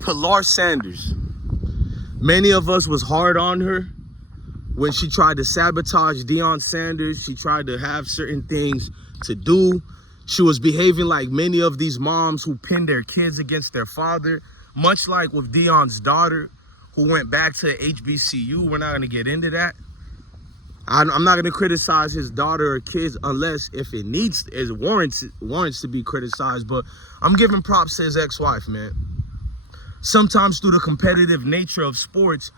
Pilar Sanders. Many of us was hard on her when she tried to sabotage DEION Sanders. She tried to have certain things to do. She was behaving like many of these moms who pin their kids against their father, much like with DEION's daughter, who went back to HBCU. We're not going to get into that. I'm not going to criticize his daughter or kids unless if it warrants to be criticized. But I'm giving props to his ex-wife, man. Sometimes through the competitive nature of sports,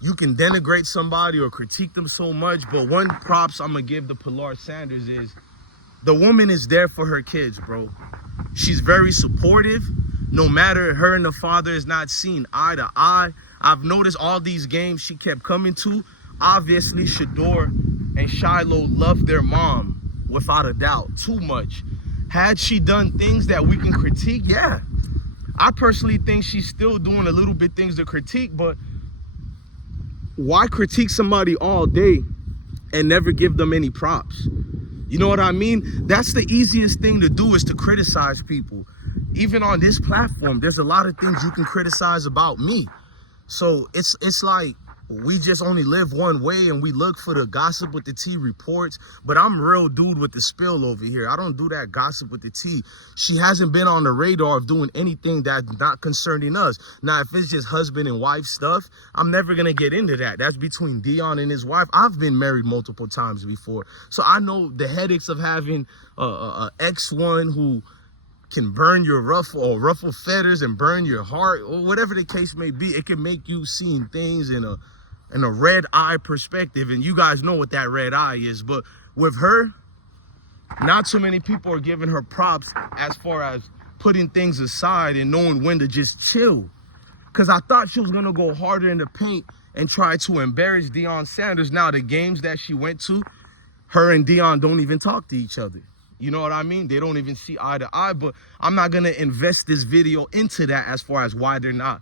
you can denigrate somebody or critique them so much. But one props I'm going to give to Pilar Sanders is the woman is there for her kids, bro. She's very supportive. No matter her and the father is not seen eye to eye. I've noticed all these games she kept coming to. Obviously, Shador and Shiloh love their mom, without a doubt, too much. Had she done things that we can critique? Yeah. I personally think she's still doing a little bit things to critique, but why critique somebody all day and never give them any props? You know what I mean? That's the easiest thing to do, is to criticize people. Even on this platform, there's a lot of things you can criticize about me. So it's like, we just only live one way and we look for the gossip with the tea reports. But I'm real dude with the spill over here. I don't do that gossip with the tea. She hasn't been on the radar of doing anything that's not concerning us. Now, if it's just husband and wife stuff, I'm never going to get into that. That's between DEION and his wife. I've been married multiple times before. So I know the headaches of having a X1 who can burn your ruffle feathers and burn your heart, or whatever the case may be. It can make you seeing things in a red eye perspective, and you guys know what that red eye is. But with her, not so many people are giving her props as far as putting things aside and knowing when to just chill. Because I thought she was going to go harder in the paint and try to embarrass DEION Sanders. Now, the games that she went to, her and DEION don't even talk to each other. You know what I mean? They don't even see eye to eye. But I'm not going to invest this video into that as far as why they're not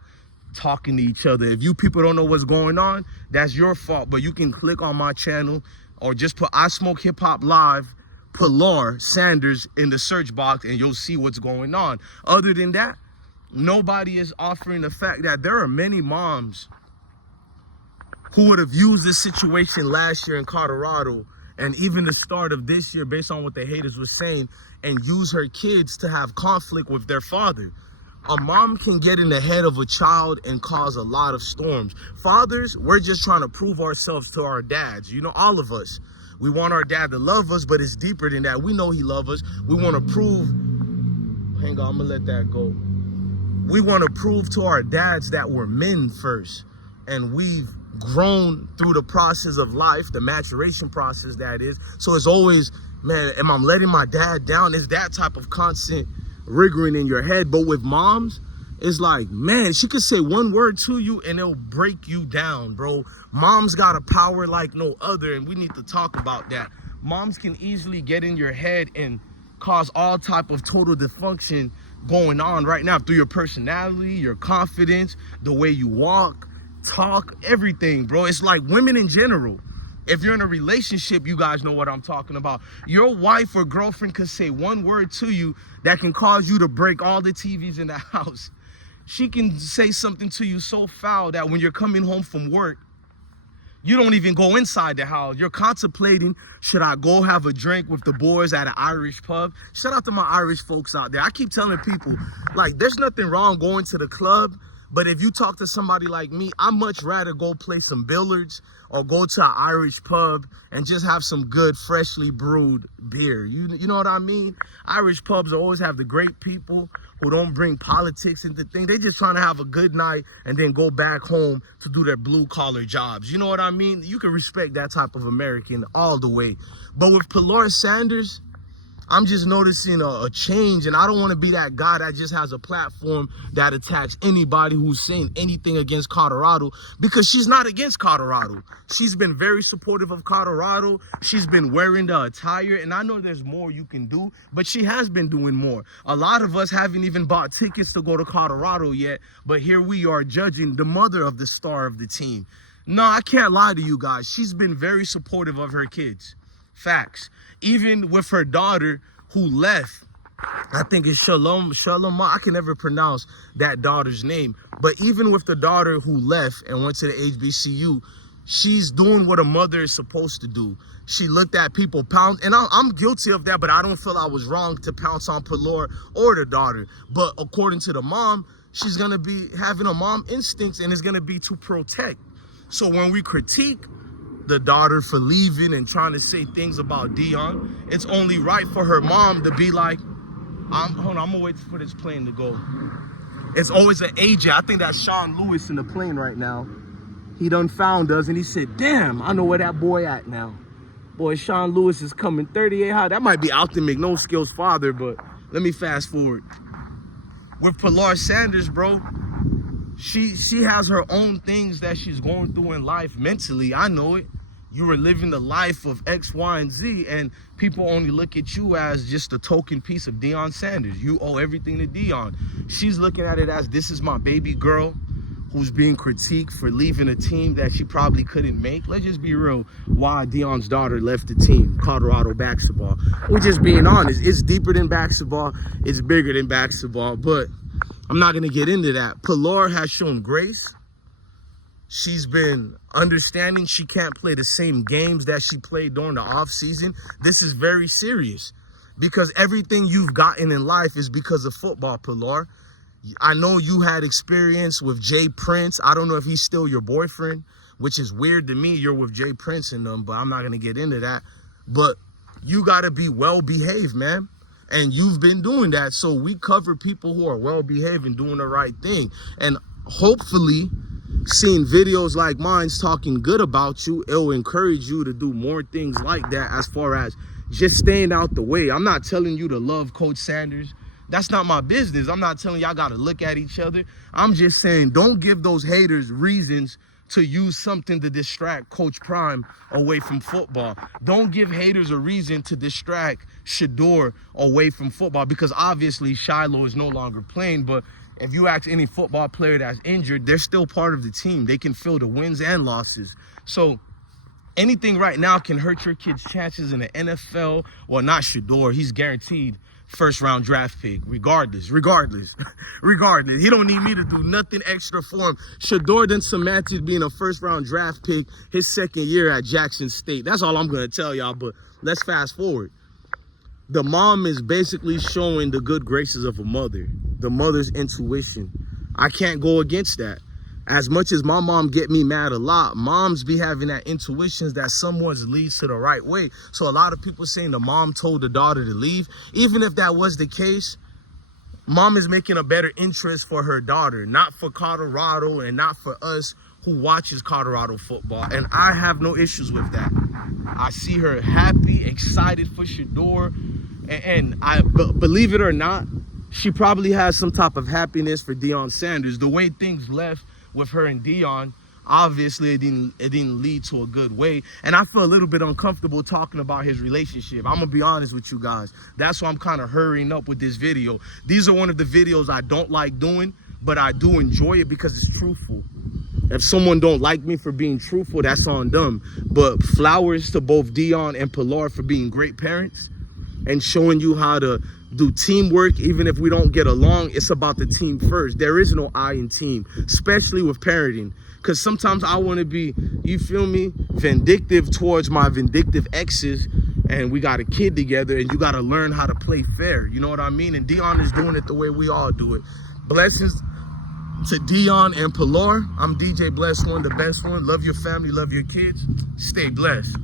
talking to each other. If you people don't know what's going on, that's your fault. But you can click on my channel or just put I Smoke Hip Hop Live Pilar Sanders in the search box and you'll see what's going on. Other than that, nobody is offering the fact that there are many moms who would have used this situation last year in Colorado and even the start of this year, based on what the haters were saying, and use her kids to have conflict with their father. A mom can get in the head of a child and cause a lot of storms. Fathers, we're just trying to prove ourselves to our dads. You know, all of us. We want our dad to love us, but it's deeper than that. We know he loves us. We want to prove... Hang on, I'm going to let that go. We want to prove to our dads that we're men first. And we've grown through the process of life, the maturation process that is. So it's always, man, am I letting my dad down? It's that type of constant riggering in your head. But with moms, it's like, man, she could say one word to you and it'll break you down, bro. Moms got a power like no other, and we need to talk about that. Moms can easily get in your head and cause all type of total dysfunction going on right now through your personality, your confidence, the way you walk, talk, everything, bro. It's like women in general. If you're in a relationship, you guys know what I'm talking about. Your wife or girlfriend could say one word to you that can cause you to break all the TVs in the house. She can say something to you so foul that when you're coming home from work, you don't even go inside the house. You're contemplating, should I go have a drink with the boys at an Irish pub? Shout out to my Irish folks out there. I keep telling people, like, there's nothing wrong going to the club. But if you talk to somebody like me, I'd much rather go play some billiards or go to an Irish pub and just have some good, freshly brewed beer. You know what I mean? Irish pubs always have the great people who don't bring politics into things. They just trying to have a good night and then go back home to do their blue-collar jobs. You know what I mean? You can respect that type of American all the way. But with Pilar Sanders, I'm just noticing a change, and I don't want to be that guy that just has a platform that attacks anybody who's saying anything against Colorado, because she's not against Colorado. She's been very supportive of Colorado. She's been wearing the attire, and I know there's more you can do, but she has been doing more. A lot of us haven't even bought tickets to go to Colorado yet, but here we are judging the mother of the star of the team. No, I can't lie to you guys. She's been very supportive of her kids. Facts. Even with her daughter who left I think it's Shalom. I can never pronounce that daughter's name. But even with the daughter who left and went to the HBCU, she's doing what a mother is supposed to do. She looked at people pound, and I'm guilty of that, but I don't feel I was wrong to pounce on Pilar or the daughter. But according to the mom, she's going to be having a mom instincts, and it's going to be to protect. So when we critique the daughter for leaving and trying to say things about DEION, it's only right for her mom to be like, hold on, I'm gonna wait for this plane to go. It's always an agent. I think that's Sean Lewis in the plane right now. He done found us and he said, damn, I know where that boy at now. Boy, Sean Lewis is coming 38 high. That might be Alton McNoskill's father, but let me fast forward. With Pilar Sanders, bro, she has her own things that she's going through in life mentally. I know it. You were living the life of X, Y, and Z, and people only look at you as just a token piece of Deion Sanders. You owe everything to Deion. She's looking at it as, this is my baby girl who's being critiqued for leaving a team that she probably couldn't make. Let's just be real, why Deion's daughter left the team, Colorado basketball. We're just being honest. It's deeper than basketball. It's bigger than basketball, but I'm not going to get into that. Pilar has shown grace. She's been understanding she can't play the same games that she played during the off season. This is very serious because everything you've gotten in life is because of football, Pilar. I know you had experience with Jay Prince. I don't know if he's still your boyfriend, which is weird to me. You're with Jay Prince and them, but I'm not going to get into that. But you got to be well-behaved, man. And you've been doing that. So we cover people who are well-behaved and doing the right thing. And hopefully, seeing videos like mine talking good about you, it'll encourage you to do more things like that as far as just staying out the way. I'm not telling you to love Coach Sanders. That's not my business. I'm not telling y'all got to look at each other. I'm just saying don't give those haters reasons to use something to distract Coach Prime away from football. Don't give haters a reason to distract Shador away from football, because obviously Shiloh is no longer playing, but if you ask any football player that's injured, they're still part of the team. They can feel the wins and losses. So anything right now can hurt your kid's chances in the NFL. Well, not Shador. He's guaranteed first-round draft pick, regardless. He don't need me to do nothing extra for him. Shador done cemented being a first-round draft pick his second year at Jackson State. That's all I'm going to tell y'all, but let's fast forward. The mom is basically showing the good graces of a mother, the mother's intuition. I can't go against that. As much as my mom get me mad a lot, moms be having that intuitions that someone leads to the right way. So a lot of people saying the mom told the daughter to leave. Even if that was the case, mom is making a better interest for her daughter, not for Colorado and not for us who watches Colorado football. And I have no issues with that. I see her happy, excited for Shador. And believe it or not, she probably has some type of happiness for Deion Sanders. The way things left with her and Deion, obviously it didn't lead to a good way. And I feel a little bit uncomfortable talking about his relationship. I'm going to be honest with you guys. That's why I'm kind of hurrying up with this video. These are one of the videos I don't like doing, but I do enjoy it because it's truthful. If someone don't like me for being truthful, that's on them. But flowers to both Deion and Pilar for being great parents and showing you how to do teamwork. Even if we don't get along, it's about the team first. There is no I in team, especially with parenting. Because sometimes I want to be, you feel me, vindictive towards my vindictive exes, and we got a kid together, and you got to learn how to play fair. You know what I mean? And Deion is doing it the way we all do it. Blessings to Deion and Pilar. I'm DJ Blessed One, the best one. Love your family, love your kids. Stay blessed.